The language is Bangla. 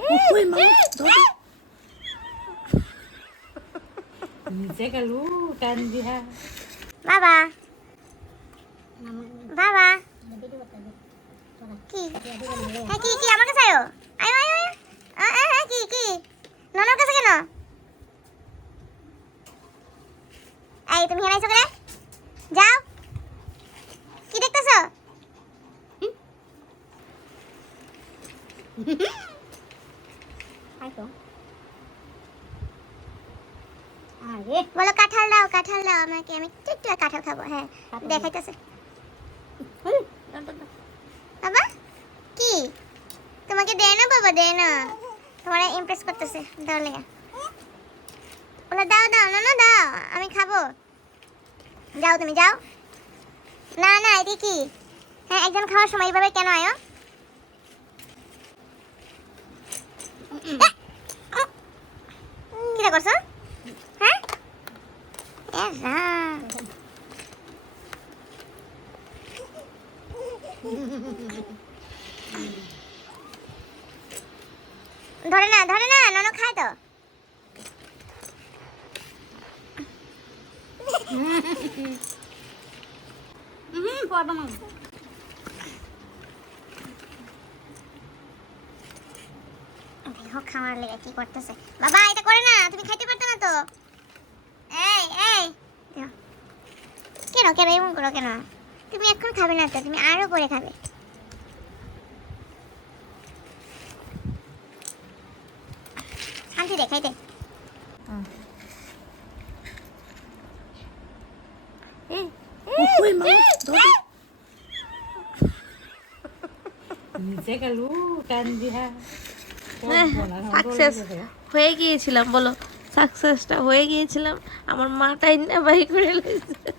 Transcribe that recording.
Uy, mau. Bisa kelukan dia. বাবা বাবা কি হ্যাঁ কি কি আমার কাছে আয়ো আয়ো আয়ো আয়ো হ্যাঁ কি কি ননর কাছে কেন এই তুমি হেনাইছো কেন যাও কি দেখতেছো বলো কাঁঠাল দাও আমাকে আমি একটু কাঁঠাল খাবো হ্যাঁ দেখাইতেছে বাবা কি তোমাকে দেয় না বাবা দেয় না তোমার ইমপ্রেস করতেছে দাও লেগা ওলা দাও দাও না না দাও আমি খাবো যাও তুমি যাও না না এটা কি হ্যাঁ একজন খাওয়ার সময় এইভাবে কেন আয়ো কি করছো হ্যাঁ ধরে না ননদ খায় তো খাওয়ার লেগে কি করতেছে বাবা এটা করে না তুমি খাইতে পারতো না তো এই এই কেন কেন এমন করো কেন তুমি এখন খাবে না তো তুমি আরো পরে খাবে শান্তি দে খাইতে Uy, mau. Bisa kelukan dia. Success হয়ে গিয়েছিলাম বলো সাকসেসটা হয়ে গিয়েছিলাম আমার মাটাই না বাই করে লইছে